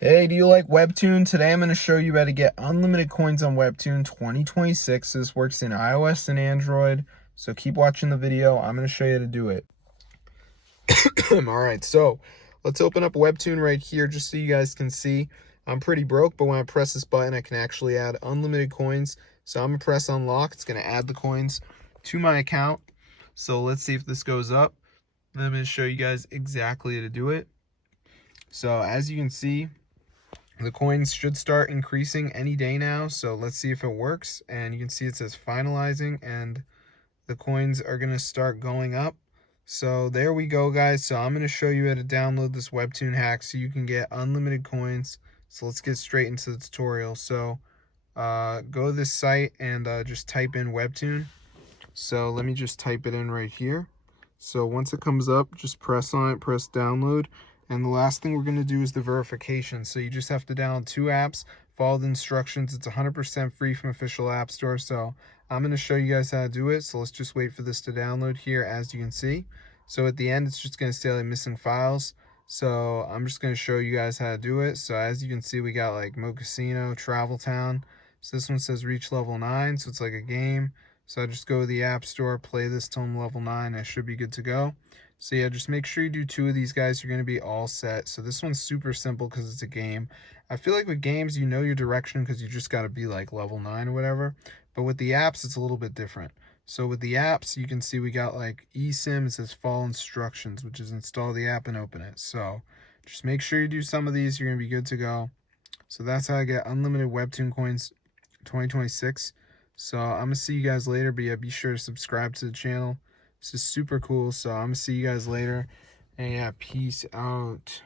Hey, do you like Webtoon? Today I'm going to show you how to get unlimited coins on Webtoon 2026. This works in iOS and Android, so keep watching the video. I'm going to show you how to do it. Alright, so let's open up Webtoon right here just so you guys can see. I'm pretty broke, but when I press this button, I can actually add unlimited coins. So I'm going to press unlock. It's going to add the coins to my account. So let's see if this goes up. And I'm going to show you guys exactly how to do it. So as you can see, the coins should start increasing any day now, so let's see if it works. And you can see it says finalizing, and the coins are going to start going up. So there we go, guys. So I'm going to show you how to download this Webtoon hack so you can get unlimited coins. So let's get straight into the tutorial. So go to this site and just type in Webtoon. So let me just type it in right here. So once it comes up, just press on it, press download. And the last thing we're going to do is the verification. So you just have to download 2 apps, follow the instructions. It's 100% free from official app store. So I'm going to show you guys how to do it. So let's just wait for this to download here, as you can see. So at the end, it's just going to say like missing files. So I'm just going to show you guys how to do it. So as you can see, we got like Mo Casino, Travel Town. So this one says reach level 9. So it's like a game. So I just go to the app store, play this till I'm level 9. I should be good to go. So yeah, just make sure you do 2 of these guys. You're going to be all set. So this one's super simple because it's a game. I feel like with games, you know your direction because you just got to be like level 9 or whatever. But with the apps, it's a little bit different. So with the apps, you can see we got like eSIM. It says follow instructions, which is install the app and open it. So just make sure you do some of these. You're going to be good to go. So that's how I get unlimited Webtoon coins 2026. So I'm going to see you guys later. But yeah, be sure to subscribe to the channel. This is super cool. So I'm going to see you guys later. And yeah, peace out.